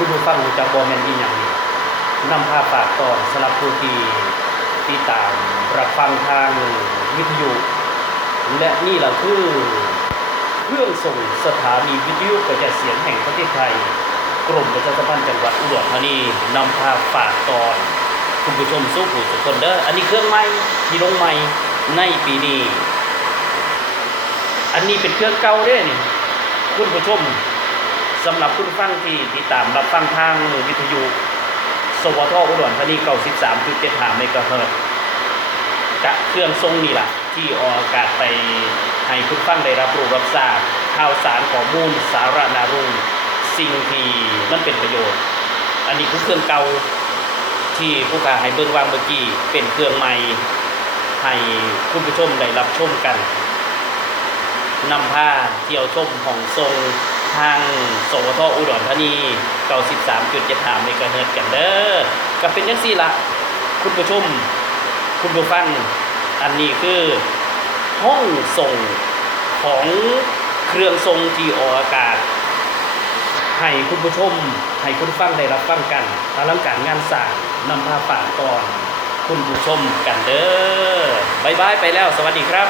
คุณผู้ฟังรู้จักบอแมนอีหยังนี่นำภาพฝากตอนสำหรับผู้ที่ติดตามรับฟังทางวิทยุ และนี่แหละคือเครื่องส่งสถานีวิทยุกระจายเสียงแห่งประเทศไทย กรมประชาสัมพันธ์จังหวัดอุดรธานีนำภาพฝากตอนคุณผู้ชมสู้ผู้สุกคนเด้ออันนี้เครื่องใหม่ที่ลงใหม่ในปีนี้อันนี้เป็นเครื่องเก่าเด้อนี่คุณผู้ชม สำหรับคุณฟังที่ติดตามรับฟังทางวิทยุสวทอุดรธานี93.75เจดหามกะเฮิรตซ์กะเครื่องทรงนี่ล่ะที่ออกอากาศไปให้คุณฟังได้รับรู้รับทราบข่าวสารข้อมูลสาระนารุ่งสิ่งที่มันเป็นประโยชน์ อันนี้คือเครื่องเก่าที่ผู้ค้าให้เบิ่งวางเมื่อกี้เป็นเครื่องใหม่ให้คุณผู้ชมได้รับชมกันนำผ้าเที่ยวชมของทรง ทางโสวทออุดรธานี93.75เมกะเฮิรตกันเด้อก็เป็นจังซี่ละคุณผู้ชม คุณผู้ฟัง อันนี้คือห้องส่งของเครื่องทรงที่ออกอากาศ ให้คุณผู้ชม ให้คุณฟังได้รับฟังกันอลังการงานสร้างนำผ้าป่ากตอน คุณผู้ชมกันเด้อบายบายไปแล้ว สวัสดีครับ